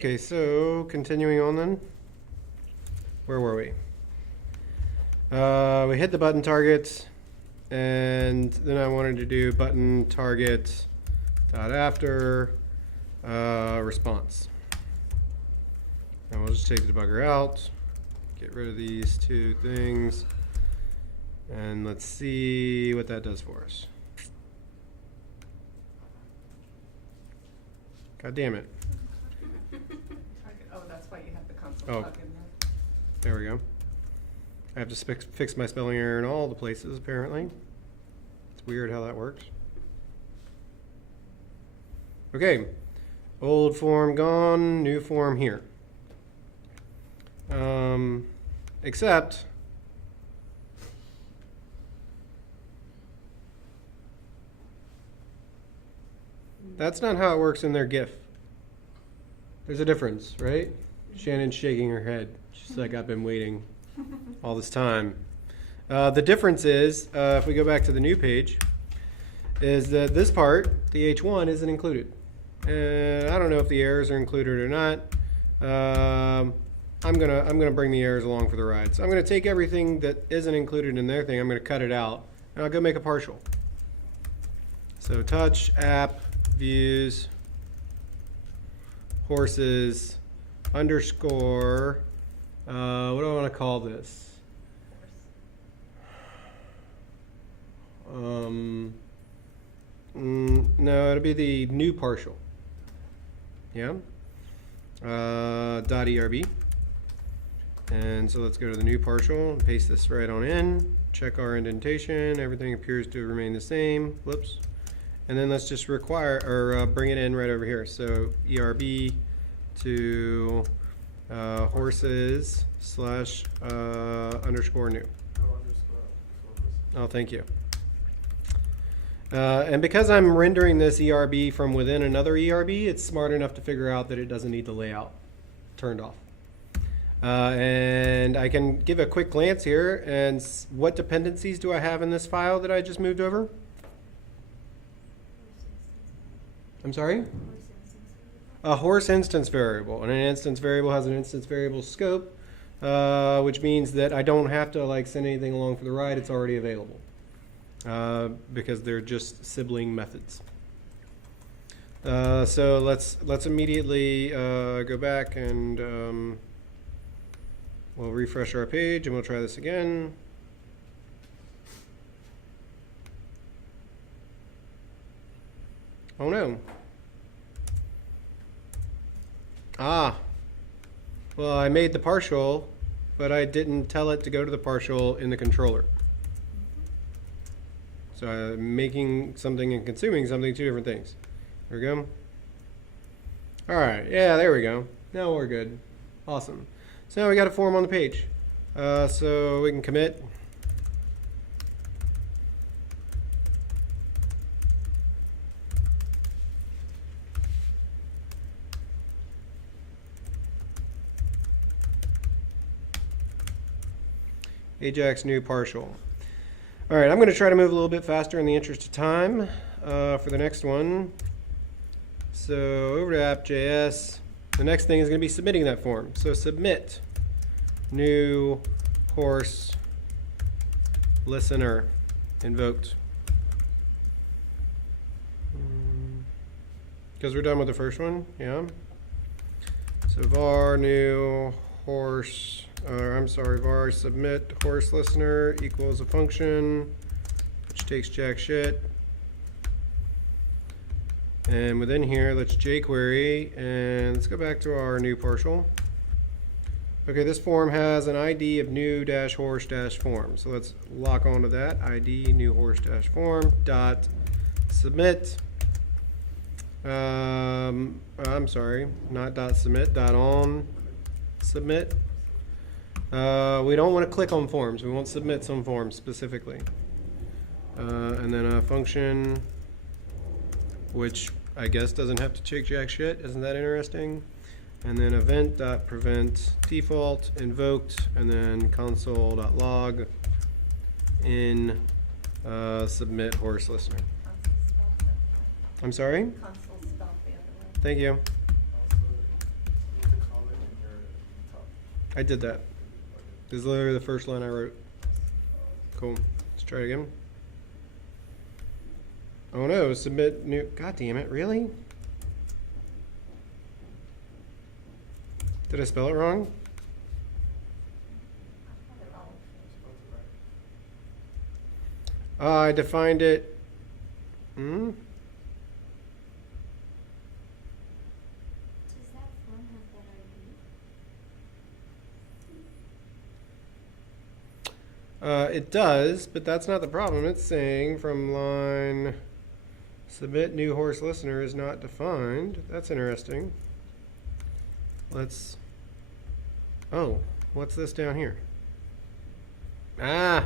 Okay, so continuing on then, where were we? We hit the button target, and then I wanted to do button target dot after response. And we'll just take the debugger out, get rid of these two things, and let's see what that does for us. God damn it. Oh, that's why you have the console Oh. plug in there. There we go. I have to fix my spelling error in all the places, apparently. It's weird how that works. Okay. Old form gone, new form here. Except that's not how it works in their GIF. There's a difference, right? Shannon's shaking her head. She's like, I've been waiting all this time. The difference is, if we go back to the new page, is that this part, the H1, isn't included. And I don't know if the errors are included or not. I'm gonna bring the errors along for the ride. So I'm gonna take everything that isn't included in their thing. I'm gonna cut it out, and I'll go make a partial. So touch, app, views, horses, underscore, what do I want to call this? No, it'll be the new partial. Yeah. Dot ERB. And so let's go to the new partial and paste this right on in. Check our indentation. Everything appears to remain the same. Whoops. And then let's just bring it in right over here. So ERB to horses slash underscore new. Oh, thank you. And because I'm rendering this ERB from within another ERB, it's smart enough to figure out that it doesn't need the layout turned off. And I can give a quick glance here, and what dependencies do I have in this file that I just moved over? I'm sorry? A horse instance variable, and an instance variable has an instance variable scope, which means that I don't have to send anything along for the ride. It's already available because they're just sibling methods. So let's immediately go back and we'll refresh our page, and we'll try this again. Oh no. Well, I made the partial, but I didn't tell it to go to the partial in the controller. So I'm making something and consuming something, two different things. There we go. All right, yeah, there we go. Now we're good. Awesome. So now we got a form on the page. So we can commit. Ajax new partial. All right, I'm going to try to move a little bit faster in the interest of time for the next one. So over to app.js. The next thing is going to be submitting that form. So submit new horse listener invoked. Because we're done with the first one, yeah. So var new horse. var submit horse listener equals a function which takes jack shit. And within here, let's jQuery, and let's go back to our new partial. Okay, this form has an ID of new-horse-form. So let's lock onto that, ID new horse-form dot submit. I'm sorry, not dot submit, dot on submit. We don't want to click on forms. We won't submit some forms specifically. And then a function, which I guess doesn't have to check jack shit. Isn't that interesting? And then event.prevent default invoked, and then console.log in submit horse listener. I'm sorry? Console spelled the other way. Thank you. I did that. This is literally the first line I wrote. Cool. Let's try it again. Oh no, submit new. God damn it, really? Did I spell it wrong? I defined it. Hmm? Does that form have that ID? It does, but that's not the problem. It's saying from line submit new horse listener is not defined. That's interesting. Let's. Oh, what's this down here? Ah!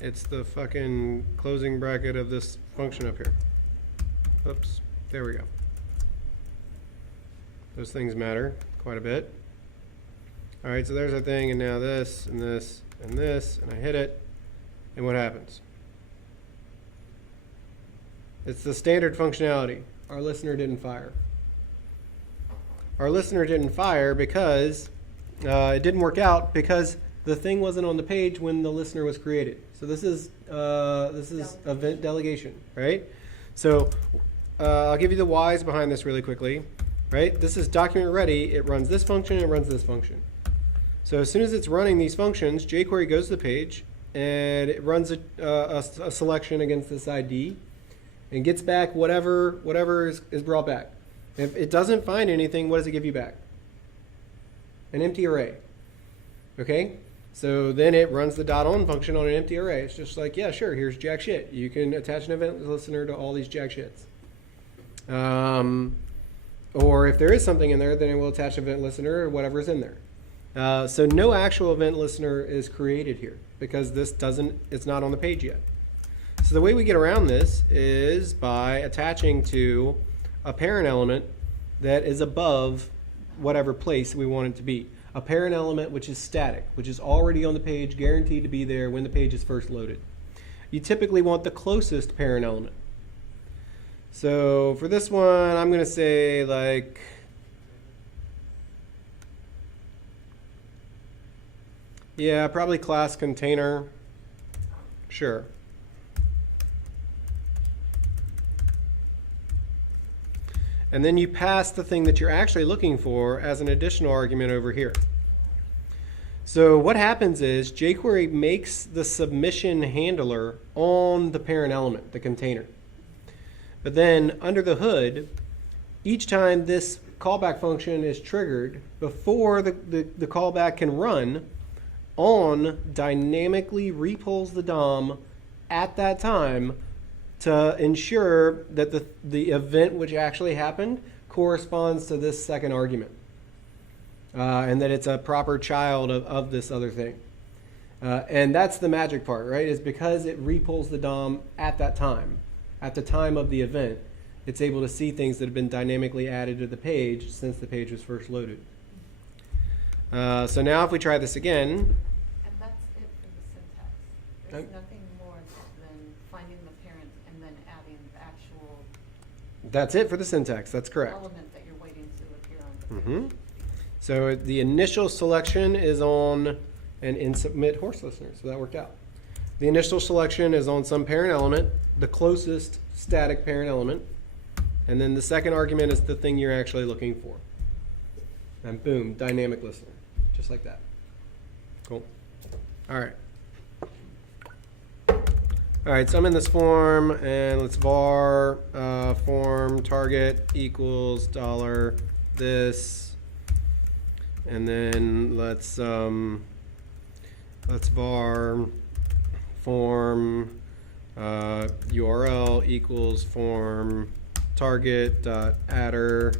It's the fucking closing bracket of this function up here. Oops. There we go. Those things matter quite a bit. All right, so there's our thing, and now this, and this, and this, and I hit it, and what happens? It's the standard functionality. Our listener didn't fire. Our listener didn't fire because it didn't work out because the thing wasn't on the page when the listener was created. So this is event delegation, right? So I'll give you the whys behind this really quickly, right? This is document ready. It runs this function. It runs this function. So as soon as it's running these functions, jQuery goes to the page and it runs a selection against this ID and gets back whatever is brought back. If it doesn't find anything, what does it give you back? An empty array. Okay? So then it runs the .on function on an empty array. It's just like, yeah, sure, here's jack shit. You can attach an event listener to all these jack shits. Or if there is something in there, then it will attach event listener or whatever's in there. So no actual event listener is created here because it's not on the page yet. So the way we get around this is by attaching to a parent element that is above whatever place we want it to be. A parent element which is static, which is already on the page, guaranteed to be there when the page is first loaded. You typically want the closest parent element. So for this one, I'm going to say like, yeah, probably class container. Sure. And then you pass the thing that you're actually looking for as an additional argument over here. So what happens is jQuery makes the submission handler on the parent element, the container. But then under the hood, each time this callback function is triggered, before the callback can run, on dynamically repulls the DOM at that time to ensure that the event which actually happened corresponds to this second argument. And that it's a proper child of this other thing. And that's the magic part, right? Is because it repulls the DOM at that time, at the time of the event, it's able to see things that have been dynamically added to the page since the page was first loaded. So now if we try this again. And that's it for the syntax. There's nothing more than finding the parent and then adding the actual That's it for the syntax. That's correct. element that you're waiting to appear on the page. So the initial selection is on an in submit horse listener. So that worked out. The initial selection is on some parent element, the closest static parent element. And then the second argument is the thing you're actually looking for. And boom, dynamic listener. Just like that. Cool. All right. All right, so I'm in this form, and let's var form target equals dollar this, and then let's var form URL equals form target dot adder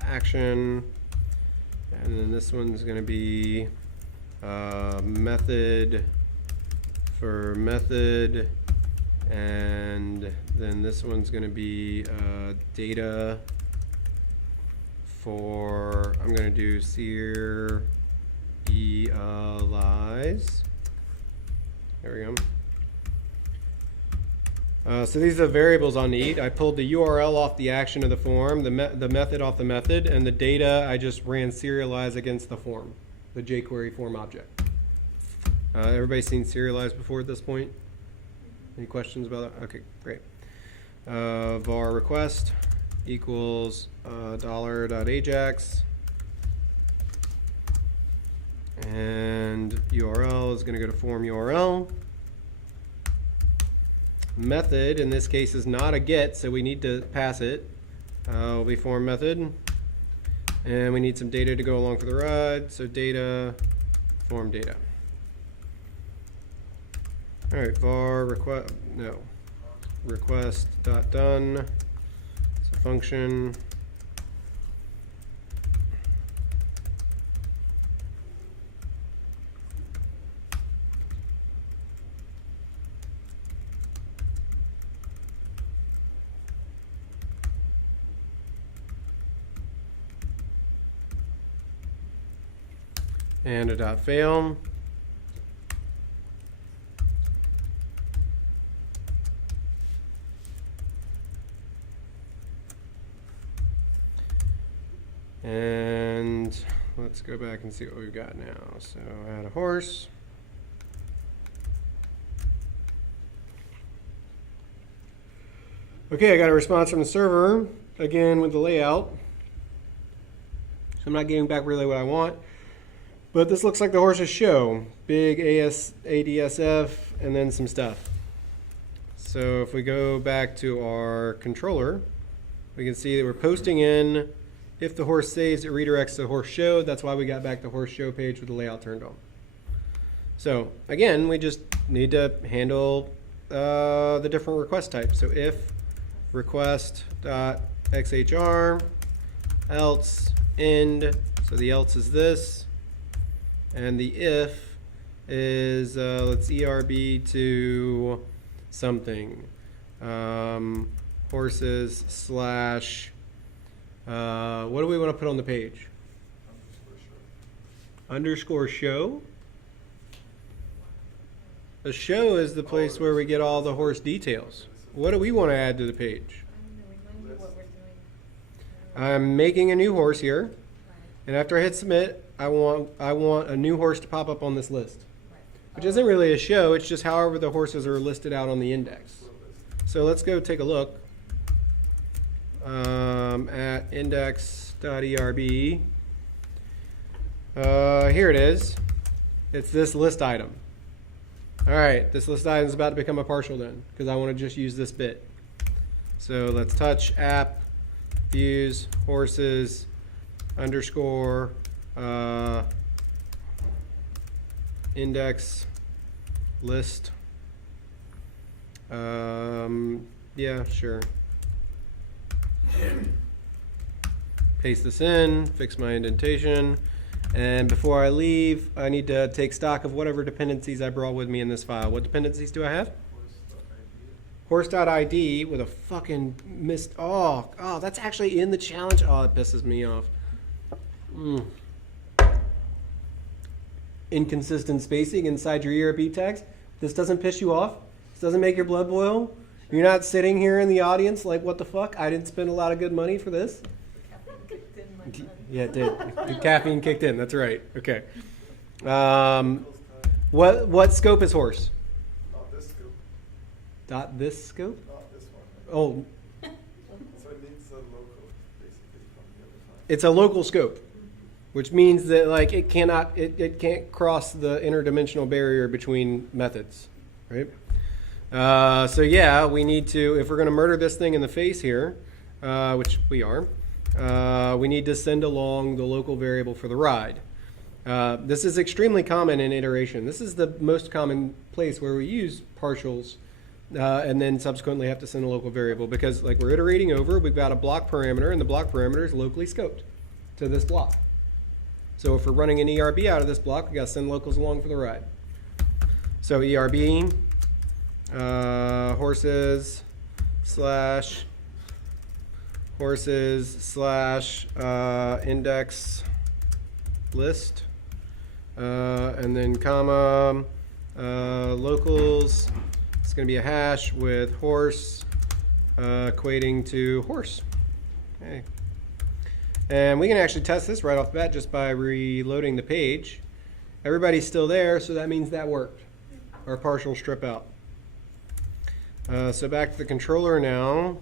action, and then this one's going to be method for method, and then this one's going to be data for, I'm going to do serialize. There we go. So these are the variables I'll need. I pulled the URL off the action of the form, the method off the method, and the data I just ran serialize against the form, the jQuery form object. Everybody seen serialize before at this point? Any questions about that? Okay, great. Var request equals $.ajax, and URL is going to go to form URL. Method in this case is not a get, so we need to pass it. Will be form method, and we need some data to go along for the ride. So data, form data. All right, var request dot done. It's a function. And a dot fail. And let's go back and see what we've got now. So add a horse. Okay, I got a response from the server, again with the layout. So I'm not getting back really what I want. But this looks like the horse's show. Big ADSF and then some stuff. So if we go back to our controller, we can see that we're posting in. If the horse saves, it redirects to horse show. That's why we got back the horse show page with the layout turned on. So again, we just need to handle the different request types. So if request.xhr else end, so the else is this, and the if is let's ERB to something, horses slash what do we want to put on the page? Underscore show. The show is the place where we get all the horse details. What do we want to add to the page? Remind me what we're doing. I'm making a new horse here, and after I hit submit, I want a new horse to pop up on this list, which isn't really a show. It's just however the horses are listed out on the index. So let's go take a look at index.erb. Here it is. It's this list item. All right, this list item is about to become a partial then, because I want to just use this bit. So let's touch app, views, horses, underscore, index, list. Yeah, sure. Paste this in, fix my indentation, and before I leave, I need to take stock of whatever dependencies I brought with me in this file. What dependencies do I have? Horse.id with a fucking missed. Oh, that's actually in the challenge. Oh, it pisses me off. Inconsistent spacing inside your ERB text. This doesn't piss you off? This doesn't make your blood boil? You're not sitting here in the audience like, what the fuck? I didn't spend a lot of good money for this. Caffeine kicked in, my son. Yeah, it did. The caffeine kicked in. That's right. Okay. What scope is horse? Not this scope. Dot this scope? Not this one. Oh, So it needs a local, basically, from the other side. it's a local scope, which means that like it can't cross the interdimensional barrier between methods, right? So yeah, we need to, if we're going to murder this thing in the face here, which we are, we need to send along the local variable for the ride. This is extremely common in iteration. This is the most common place where we use partials and then subsequently have to send a local variable because like we're iterating over, we've got a block parameter and the block parameter is locally scoped to this block. So if we're running an ERB out of this block, we got to send locals along for the ride. So ERB horses slash index list and then comma locals. It's going to be a hash with horse equating to horse. Okay. And we can actually test this right off the bat just by reloading the page. Everybody's still there, so that means that worked. Our partial strip out. So back to the controller now.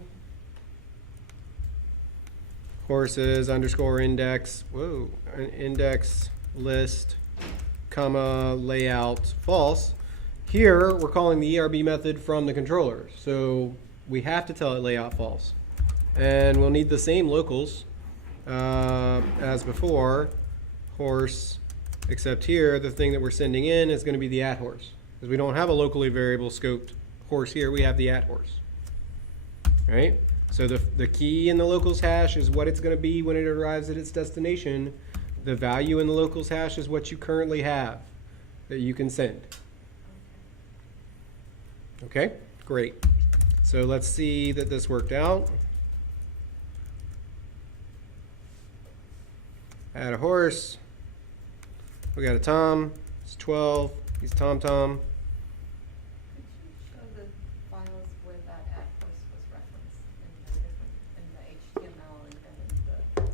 Horses underscore index, whoa, an index list, comma, layout, false. Here, we're calling the ERB method from the controller. So we have to tell it layout false. And we'll need the same locals as before, horse, except here, the thing that we're sending in is going to be the at horse. Because we don't have a locally variable scoped horse here, we have the at horse. Right? So the key in the locals hash is what it's going to be when it arrives at its destination. The value in the locals hash is what you currently have that you can send. Okay, great. So let's see that this worked out. Add a horse. We got a Tom. It's 12. He's Tom Tom. Could you show the files where that at horse was referenced in the HTML and then in the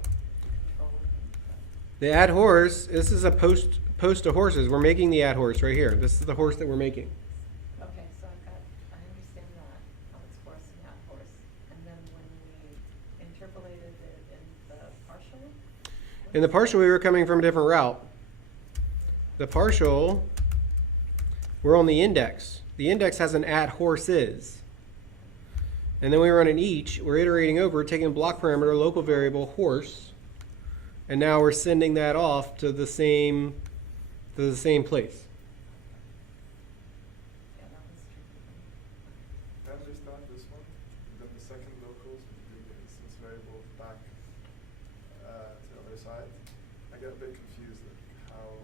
controller and stuff? The add horse, this is a post to horses. We're making the add horse right here. This is the horse that we're making. Okay, so I understand that, how it's horse and not horse. And then when we interpolated it in the partial? In the partial, we were coming from a different route. The partial, we're on the index. The index has an at horses. And then we run an each. We're iterating over, taking a block parameter, local variable, horse. And now we're sending that off to the same place. Yeah, that was tricky. I understand this one. Then the second locals would bring the instance variable back to the other side. I get a bit confused like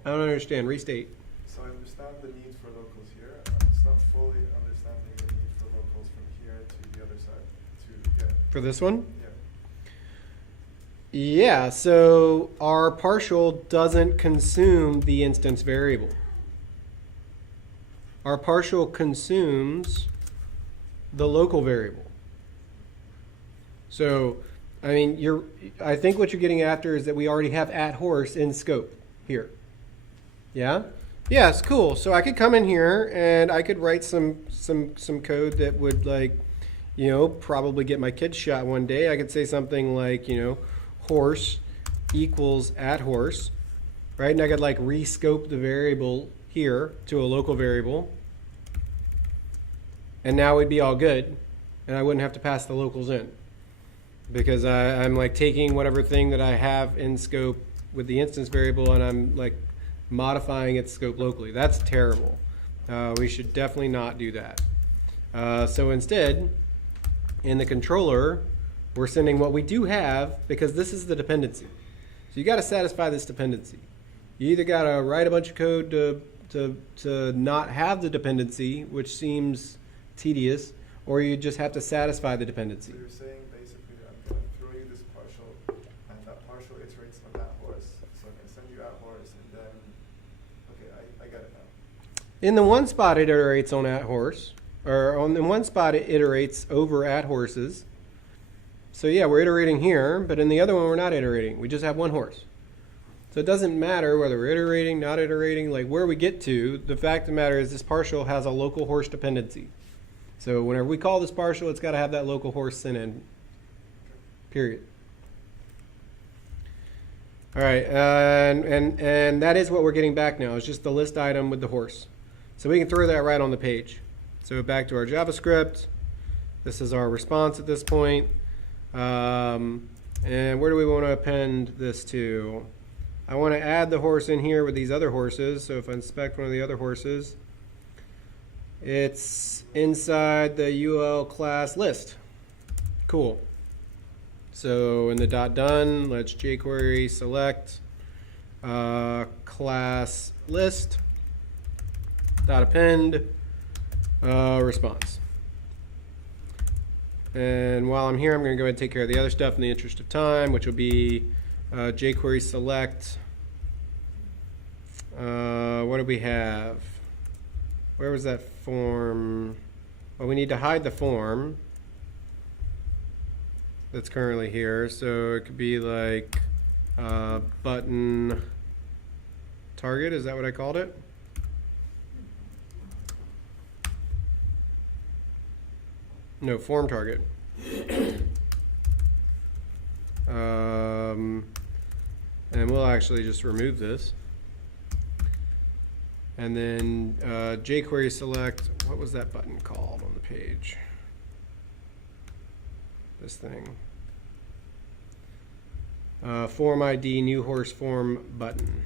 I how. don't understand. Restate. So I understand the need for locals here. I'm just not fully understanding the need for locals from here to the other side to get. For this one? Yeah. Yeah, so our partial doesn't consume the instance variable. Our partial consumes the local variable. So, I mean, I think what you're getting after is that we already have at horse in scope here. Yeah? Yes, cool. So I could come in here and I could write some code that would, like, you know, probably get my kid shot one day. I could say something like, you know, horse equals at horse, right? And I could like rescope the variable here to a local variable. And now we'd be all good. And I wouldn't have to pass the locals in. Because I'm like taking whatever thing that I have in scope with the instance variable and I'm like modifying its scope locally. That's terrible. We should definitely not do that. So instead, in the controller, we're sending what we do have because this is the dependency. So you got to satisfy this dependency. You either got to write a bunch of code to not have the dependency, which seems tedious, or you just have to satisfy the dependency. So you're saying basically that I'm going to throw you this partial, and that partial iterates on that horse. So I'm going to send you at horse, and then, okay, I get it now. In the one spot, it iterates on at horse, or on the one spot, it iterates over at horses. So yeah, we're iterating here, but in the other one, we're not iterating. We just have one horse. So it doesn't matter whether we're iterating, not iterating, like where we get to. The fact of the matter is this partial has a local horse dependency. So whenever we call this partial, it's got to have that local horse sent in, period. All right, and that is what we're getting back now. It's just the list item with the horse. So we can throw that right on the page. So back to our JavaScript. This is our response at this point. And where do we want to append this to? I want to add the horse in here with these other horses. So if I inspect one of the other horses, it's inside the UL class list. Cool. So in the .done, let's jQuery select class list .append response. And while I'm here, I'm going to go ahead and take care of the other stuff in the interest of time, which will be jQuery select. What do we have? Where was that form? Well, we need to hide the form that's currently here. So it could be like button target. Is that what I called it? No, form target. And we'll actually just remove this. And then jQuery select, what was that button called on the page? This thing. Form ID new horse form button.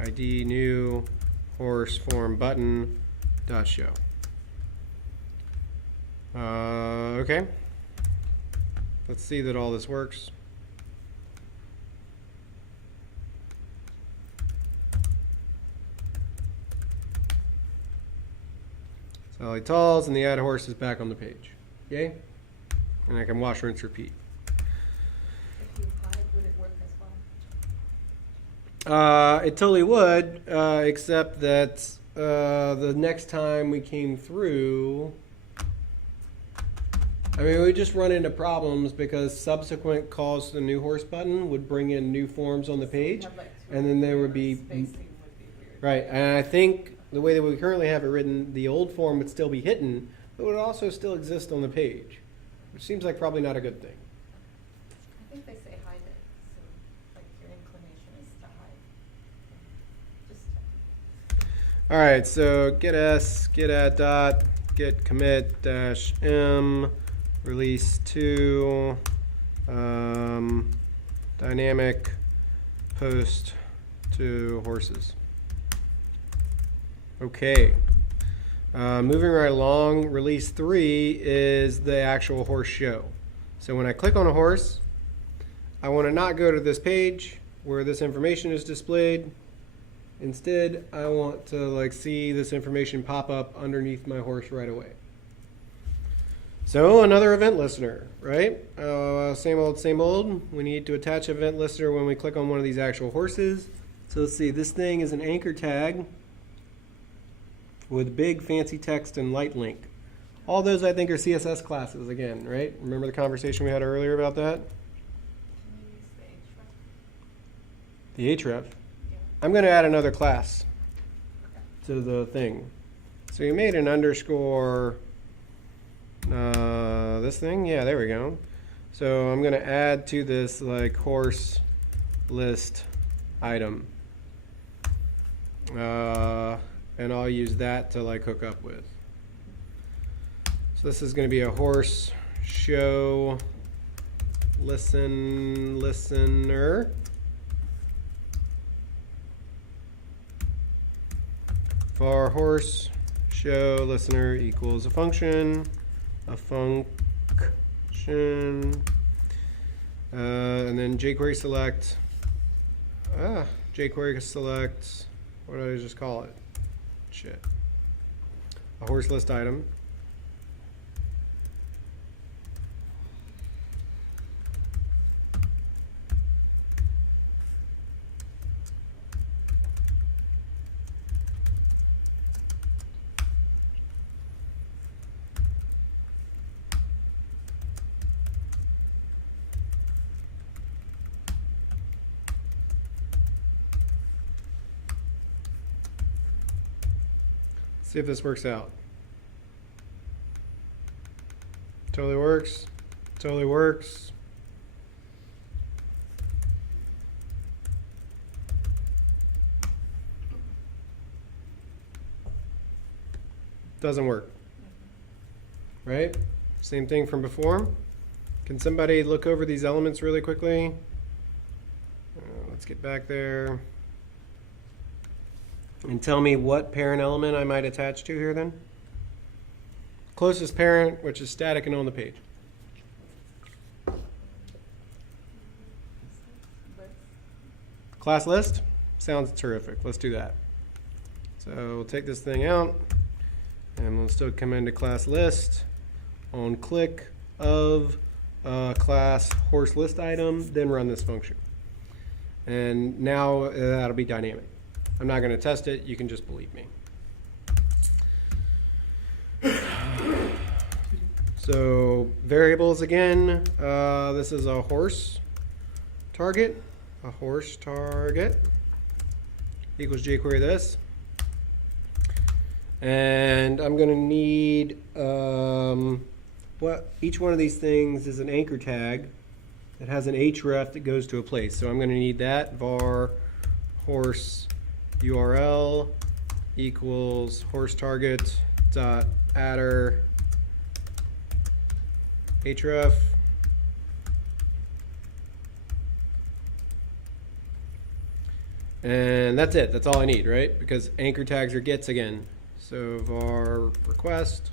ID new horse form button dot show. Okay. Let's see that all this works. Sally Talls and the add horse is back on the page. Yay? And I can wash, rinse, repeat. If you hide, would it work as well? It totally would, except that the next time we came through, I mean, we just run into problems because subsequent calls to the new horse button would bring in new forms on the page, Have, like, two and then there would be, spacing would be weird. right, and I think the way that we currently have it written, the old form would still be hidden, but would also still exist on the page, which seems like probably not a good thing. I think they say hide it, so like your inclination is to hide. Just All right, so get s, get add dot, get commit dash m, release 2, dynamic post to horses. Okay. Moving right along, release 3 is the actual horse show. So when I click on a horse, I want to not go to this page where this information is displayed. Instead, I want to like see this information pop up underneath my horse right away. So another event listener, right? Same old, same old. We need to attach event listener when we click on one of these actual horses. So let's see, this thing is an anchor tag with big fancy text and light link. All those I think are CSS classes again, right? Remember the conversation we had earlier about that? can you use the href? The href. Yeah. I'm going to add another class Okay. to the thing. So you made an underscore this thing. Yeah, there we go. So I'm going to add to this like horse list item. And I'll use that to like hook up with. So this is going to be a horse show listener. For horse show listener equals a function, and then jQuery select, jQuery select, what did I just call it? Shit. A horse list item. See if this works out. Totally works. Totally works. Doesn't work. Right? Same thing from before. Can somebody look over these elements really quickly? Let's get back there. And tell me what parent element I might attach to here then. Closest parent, which is static and on the page. Class list? Sounds terrific. Let's do that. So we'll take this thing out and we'll still come into class list on click of class horse list item, then run this function. And now that'll be dynamic. I'm not going to test it. You can just believe me. So variables again, this is a horse target, equals jQuery this. And I'm gonna need, each one of these things is an anchor tag that has an href that goes to a place. So I'm gonna need that var horse URL equals horse target dot adder href. And that's it. That's all I need, right? Because anchor tags are gets again. So var request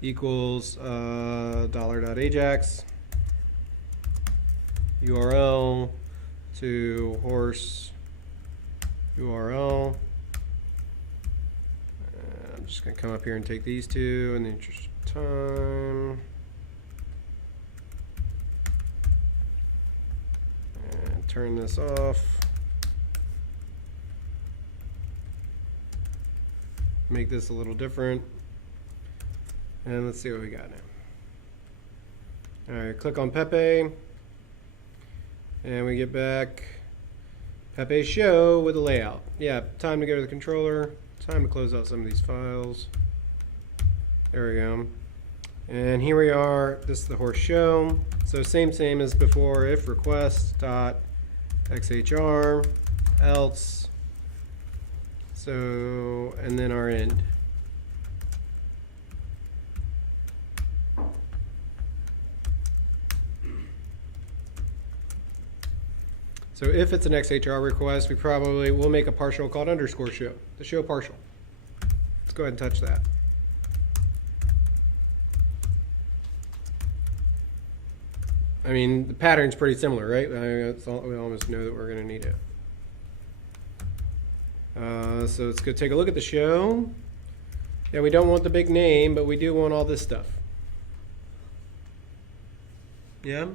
equals $.ajax URL to horse URL. I'm just going to come up here and take these two in the interest of time. And turn this off. Make this a little different. And let's see what we got now. All right, click on Pepe. And we get back Pepe show with a layout. Yeah, time to go to the controller. Time to close out some of these files. There we go. And here we are. This is the horse show. So same as before. If request dot xhr else. So, and then our end. So if it's an XHR request, we'll make a partial called underscore show, the show partial. Let's go ahead and touch that. I mean, the pattern's pretty similar, right? We almost know that we're going to need it. So let's go take a look at the show. Yeah, we don't want the big name, but we do want all this stuff. Yeah?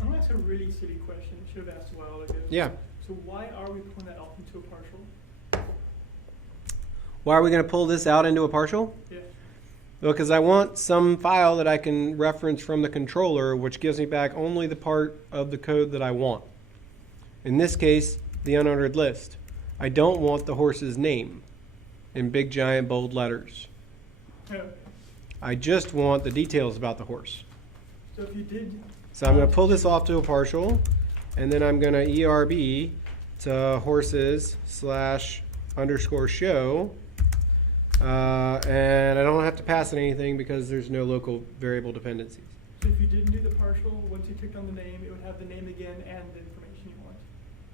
I'm gonna ask a really silly question. Should have asked a while ago. Yeah. So why are we pulling that out into a partial? Why are we going to pull this out into a partial? Yeah. Well, because I want some file that I can reference from the controller, which gives me back only the part of the code that I want. In this case, the unordered list. I don't want the horse's name in big, giant, bold letters. Okay. I just want the details about the horse. So if you did. So I'm going to pull this off to a partial, and then I'm going to ERB to horses / show. And I don't have to pass it anything because there's no local variable dependencies. So if you didn't do the partial, once you clicked on the name, it would have the name again and the information you want.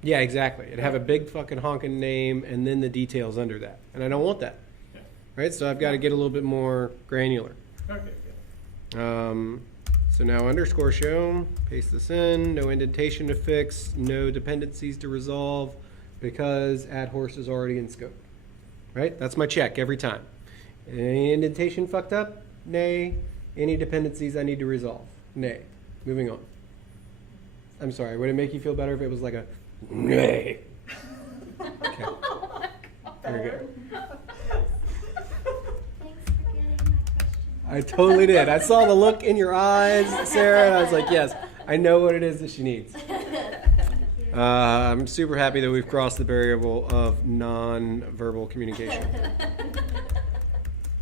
Yeah, exactly. It'd have a big fucking honking name and then the details under that. And I don't want that. Yeah. Right? So I've got to get a little bit more granular. Okay, So now underscore show, paste this in, no indentation to fix, no dependencies to resolve because add horse is already in scope. Right? That's my check every time. Any indentation fucked up? Nay. Any dependencies I need to resolve? Nay. Moving on. I'm sorry, would it make you feel better if it was like a nay? Okay. Very good. Thanks for getting my question. I totally did. I saw the look in your eyes, Sarah, and I was like, yes, I know what it is that she needs. I'm super happy that we've crossed the variable of non-verbal communication.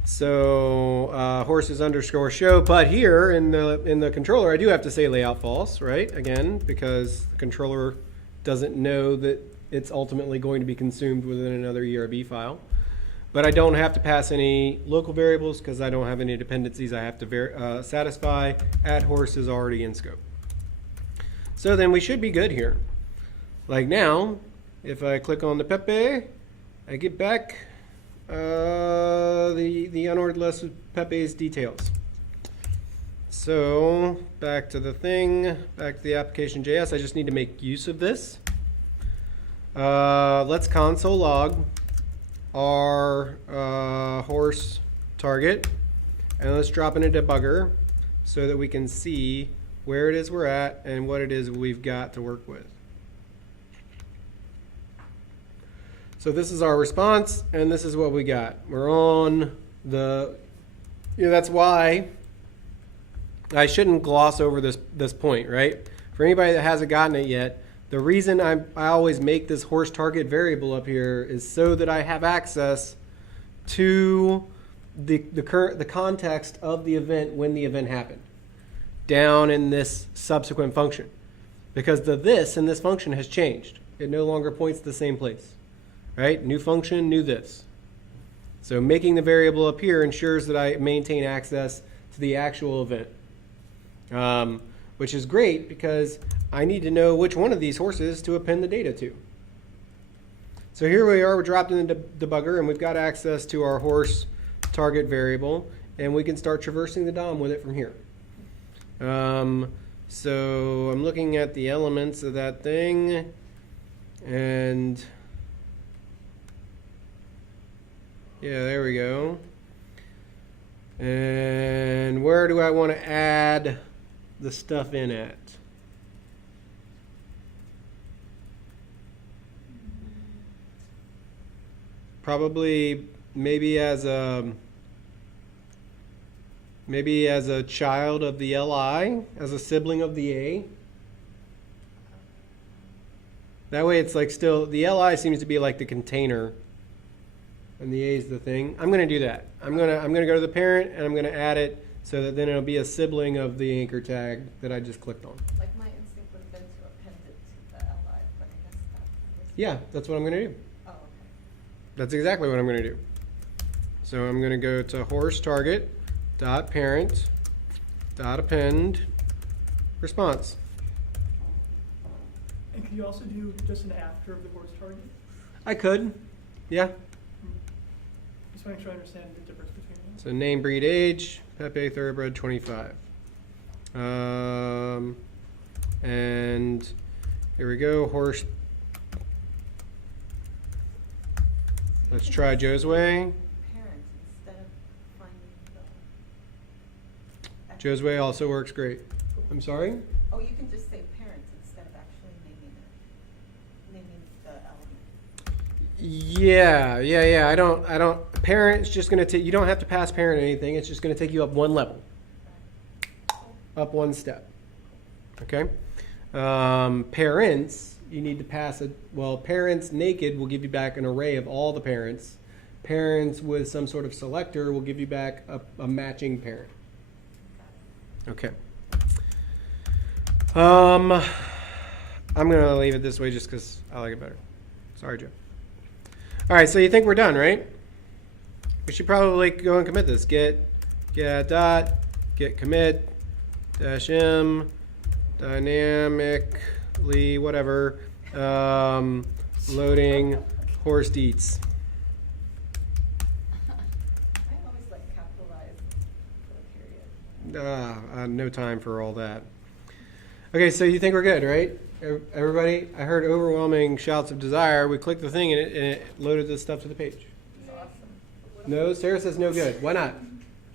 So horses underscore show, but here in the controller, I do have to say layout false, right? Again, because the controller doesn't know that it's ultimately going to be consumed within another ERB file. But I don't have to pass any local variables because I don't have any dependencies I have to satisfy. Add horse is already in scope. So then we should be good here. Like now, if I click on the Pepe, I get back the unordered list with Pepe's details. So back to the thing, back to the application.js. I just need to make use of this. Let's console log our horse target, and let's drop in a debugger so that we can see where it is we're at and what it is we've got to work with. So this is our response, and this is what we got. We're on the, that's why I shouldn't gloss over this point, right? For anybody that hasn't gotten it yet, the reason I always make this horse target variable up here is so that I have access to the context of the event when the event happened down in this subsequent function. Because the this in this function has changed. It no longer points to the same place. Right? New function, new this. So making the variable appear ensures that I maintain access to the actual event. Which is great because I need to know which one of these horses to append the data to. So here we are, we're dropped in the debugger and we've got access to our horse target variable and we can start traversing the DOM with it from here. So I'm looking at the elements of that thing and yeah, there we go. And where do I want to add the stuff in at? Probably maybe as a child of the LI, as a sibling of the A. That way it's like still, the LI seems to be like the container and the A is the thing. I'm going to do that. I'm going to go to the parent and I'm going to add it so that then it'll be a sibling of the anchor tag that I just clicked on. Like my instinct would have been to append it to the li, but I guess that. Yeah, that's what I'm going to do. Oh, okay. That's exactly what I'm going to do. So I'm going to go to horse target dot parent dot append response. And could you also do just an after of the horse target? I could, yeah. Just want to make sure I understand the difference between them. So name, breed, age, Pepe Thoroughbred 25. And here we go, horse. Let's try Joe's way. Parents instead of finding the. Joe's way also works great. I'm sorry? Oh, you can just say parents instead of actually naming the element. Yeah. I don't. Parent's just gonna take. You don't have to pass parent anything. It's just gonna take you up one level, up one step. Okay. Parents, you need to pass it. Well, parents naked will give you back an array of all the parents. Parents with some sort of selector will give you back a matching parent. Okay. I'm gonna leave it this way just because I like it better. Sorry, Joe. All right, so you think we're done, right? We should probably go and commit this. Get dot, get commit, dash m, dynamically, whatever, loading horse deets. I always like capitalized for a period. No time for all that. Okay, so you think we're good, right? Everybody, I heard overwhelming shouts of desire. We clicked the thing and it loaded this stuff to the page. It's awesome. No, Sarah says no good. Why not?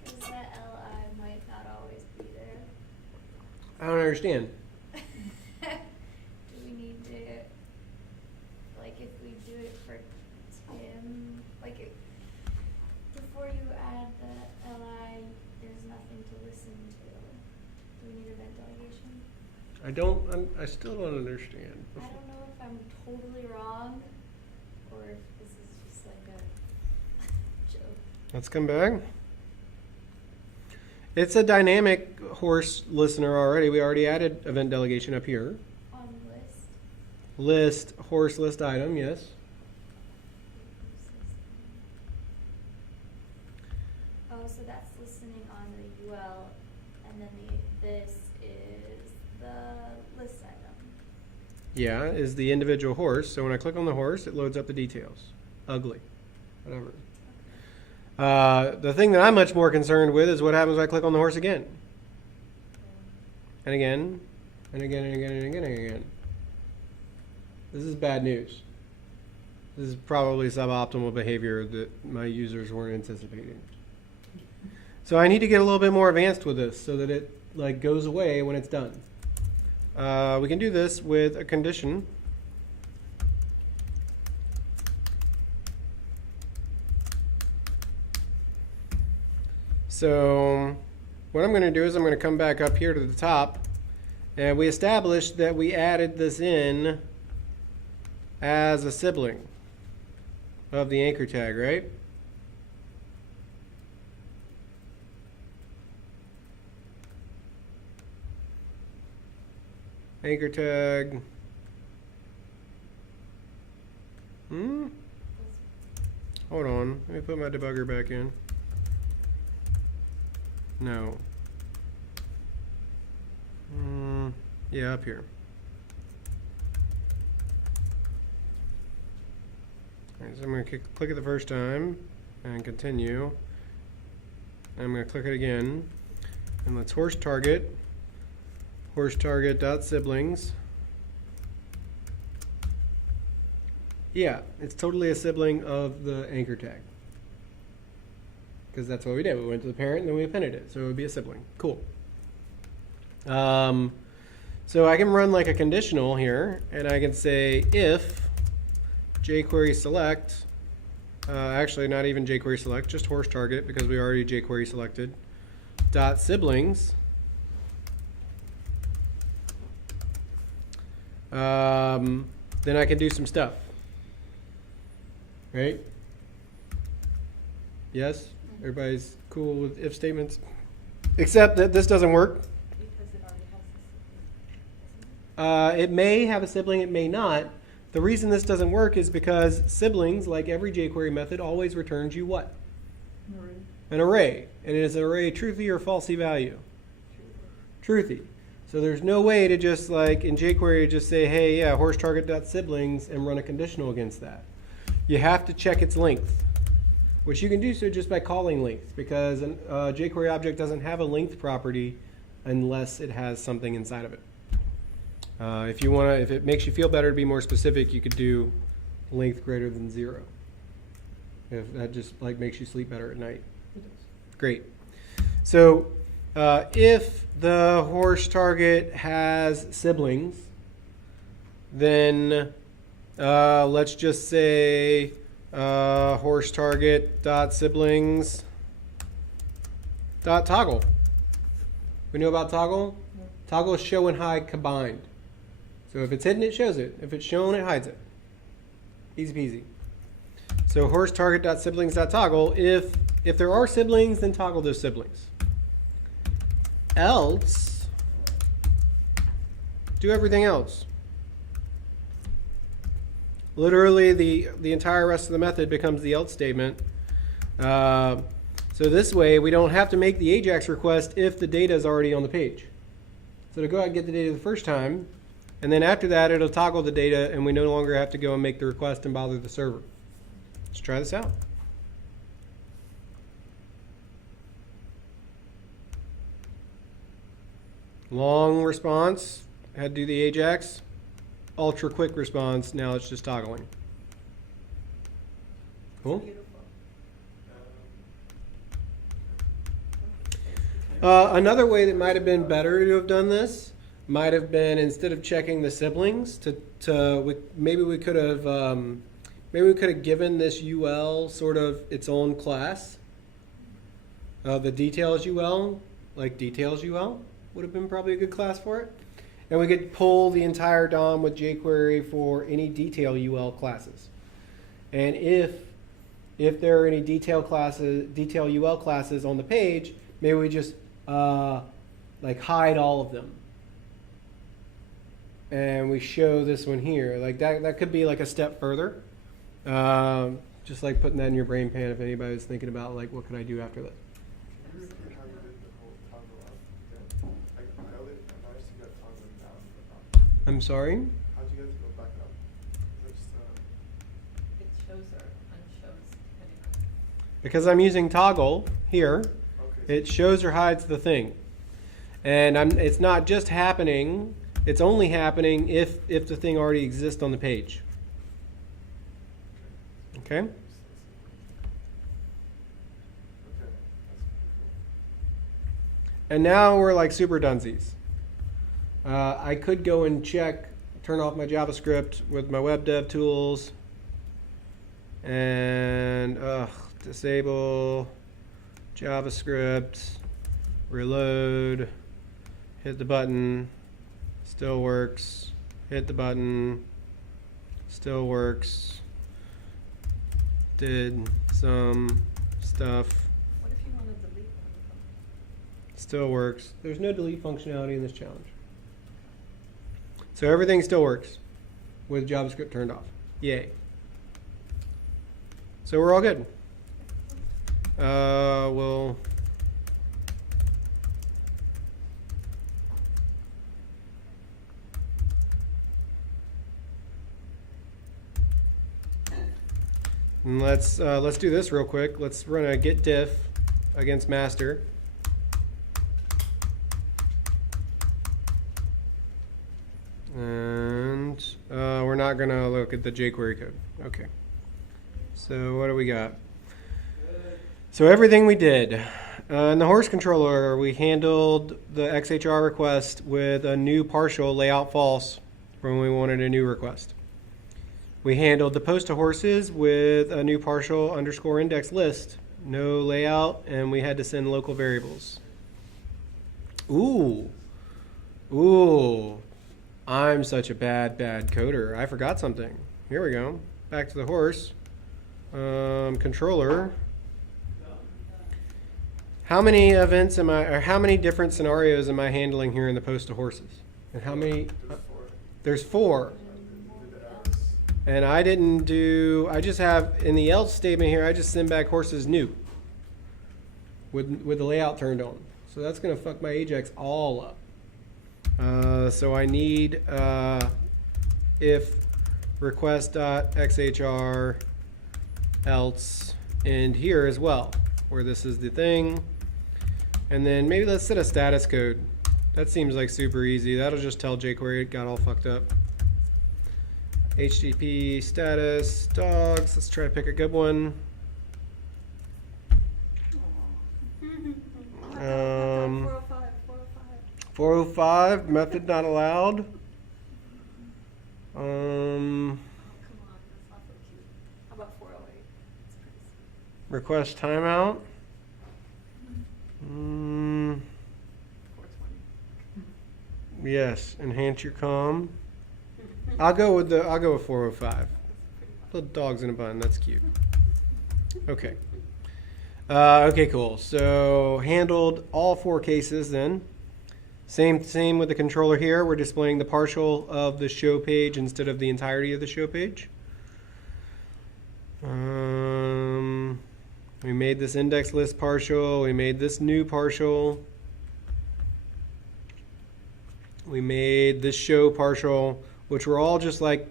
Because that li might not always be there. I don't understand. Do we need to, like, if we do it for Tim, like, before you add the li, there's nothing to listen to. Do we need event delegation? I still don't understand. I don't know if I'm totally wrong, or if this is just like a joke. Let's come back. It's a dynamic horse listener already. We already added event delegation up here. On list. List, horse list item, yes. Oh, so that's listening on the UL, and then this is the list item. Yeah, is the individual horse. So when I click on the horse, it loads up the details. Ugly. Whatever. The thing that I'm much more concerned with is what happens when I click on the horse again. And again, and again, and again, and again, and again. This is bad news. This is probably suboptimal behavior that my users weren't anticipating. So I need to get a little bit more advanced with this so that it like goes away when it's done. We can do this with a condition. So what I'm going to do is I'm going to come back up here to the top, and we established that we added this in as a sibling of the anchor tag, right? Anchor tag. Hold on. Let me put my debugger back in. No. Yeah, up here. All right, so I'm going to click it the first time and continue. I'm going to click it again. And let's horse target dot siblings. Yeah, it's totally a sibling of the anchor tag. Because that's what we did. We went to the parent and then we appended it. So it would be a sibling. Cool. So I can run like a conditional here, and I can say if jQuery select, actually not even jQuery select, just horse target because we already jQuery selected, dot siblings. Then I can do some stuff. Right? Yes? Everybody's cool with if statements? Except that this doesn't work. Because it already has a sibling, It may have a sibling, it may not. The reason this doesn't work is because siblings, like every jQuery method, always returns you what? An array. And it is an array truthy or falsy value? Truthy. So there's no way to just like in jQuery just say, hey, yeah, horse target.siblings and run a conditional against that. You have to check its length, which you can do so just by calling length, because a jQuery object doesn't have a length property unless it has something inside of it. If it makes you feel better to be more specific, you could do length greater than 0. If that just like makes you sleep better at night. Great. So if the horse target has siblings, then let's just say horse target dot siblings dot toggle. We know about toggle? No. Toggle is show and hide combined. So if it's hidden, it shows it. If it's shown, it hides it. Easy peasy. So horse target dot siblings dot toggle. If there are siblings, then toggle those siblings. Else, do everything else. Literally, the entire rest of the method becomes the else statement. So this way, we don't have to make the AJAX request if the data is already on the page. So to go out and get the data the first time, and then after that, it'll toggle the data, and we no longer have to go and make the request and bother the server. Let's try this out. Long response, had to do the AJAX. Ultra quick response, now it's just toggling. Cool. beautiful. Another way that might have been better to have done this might have been instead of checking the siblings, maybe we could have given this UL sort of its own class. The details UL, like details UL, would have been probably a good class for it. And we could pull the entire DOM with jQuery for any detail UL classes. And if there are any detail UL classes on the page, maybe we just like hide all of them. And we show this one here. Like that could be like a step further. Just like putting that in your brain pan if anybody's thinking about like what can I do after this. Can you repeat how you did the whole toggle up again? I managed to get toggle down, but not. I'm sorry? How'd you guys go back up? Is that just, It shows or unshows depending on. Because I'm using toggle here, okay. it shows or hides the thing. And it's not just happening, it's only happening if the thing already exists on the page. Okay? Okay, that's pretty cool. And now we're like super dunsies. I could go and turn off my JavaScript with my web dev tools and disable JavaScript, reload, hit the button, still works, hit the button, still works, did some stuff, What if you want to delete one of them? still works. There's no delete functionality in this challenge. So everything still works with JavaScript turned off. Yay. So we're all good. We'll and let's do this real quick. Let's run a git diff against master. And we're not gonna look at the jQuery code. Okay. So what do we got? So everything we did. In the horse controller, we handled the XHR request with a new partial layout false when we wanted a new request. We handled the post to horses with a new partial underscore index list, no layout, and we had to send local variables. Ooh. I'm such a bad coder. I forgot something. Here we go. Back to the horse. Controller. How many events am I, or how many different scenarios am I handling here in the post to horses? And how many? There's 4. And I didn't do, I just have, in the else statement here, I just send back horses new with the layout turned on. So that's going to fuck my Ajax all up. So I need if request.xhr else and here as well, where this is the thing. And then maybe let's set a status code. That seems like super easy. That'll just tell jQuery it got all fucked up. HTTP status dogs. Let's try to pick a good one. 405 method not allowed. Oh, come on, that's not so cute. How about 408? It's pretty sweet. Request timeout. 420. Yes, enhance your comm. I'll go with 405. Little dogs in a bun. That's cute. Okay. Okay, cool. So handled all 4 cases then. Same with the controller here. We're displaying the partial of the show page instead of the entirety of the show page. We made this index list partial. We made this new partial. We made this show partial, which were all just like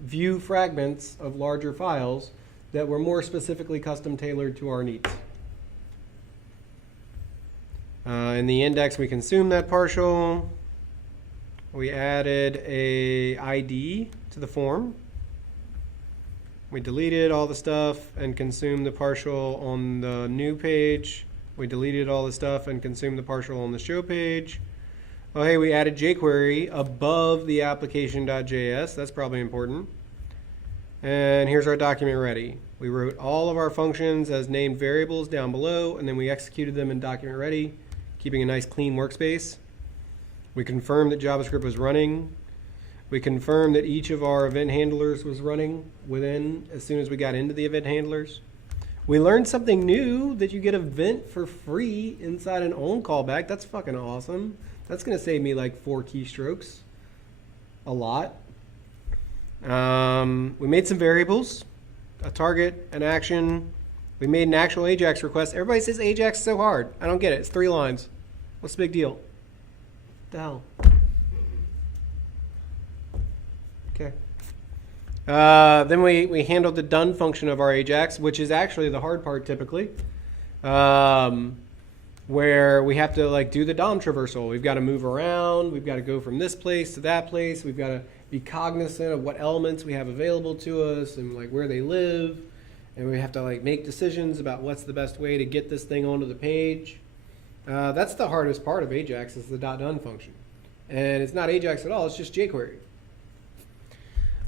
view fragments of larger files that were more specifically custom tailored to our needs. In the index, we consumed that partial. We added a ID to the form. We deleted all the stuff and consumed the partial on the new page. We deleted all the stuff and consumed the partial on the show page. Oh, hey, we added jQuery above the application.js. That's probably important. And here's our document ready. We wrote all of our functions as named variables down below, and then we executed them in document ready, keeping a nice clean workspace. We confirmed that JavaScript was running. We confirmed that each of our event handlers was running within as soon as we got into the event handlers. We learned something new, that you get an event for free inside an own callback. That's fucking awesome. That's going to save me like 4 keystrokes. A lot. We made some variables, a target, an action. We made an actual Ajax request. Everybody says Ajax is so hard. I don't get it. It's 3 lines. What's the big deal? What the hell? Okay. Then we handled the done function of our Ajax, which is actually the hard part typically, where we have to like do the DOM traversal. We've got to move around. We've got to go from this place to that place. We've got to be cognizant of what elements we have available to us and like where they live. And we have to like make decisions about what's the best way to get this thing onto the page. That's the hardest part of Ajax, is the .done function. And it's not Ajax at all, it's just jQuery.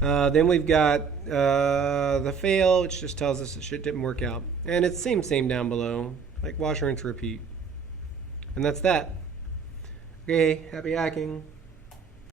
Then we've got the fail, which just tells us that shit didn't work out. And it's same down below. Like wash, rinse, repeat. And that's that. Okay, happy hacking.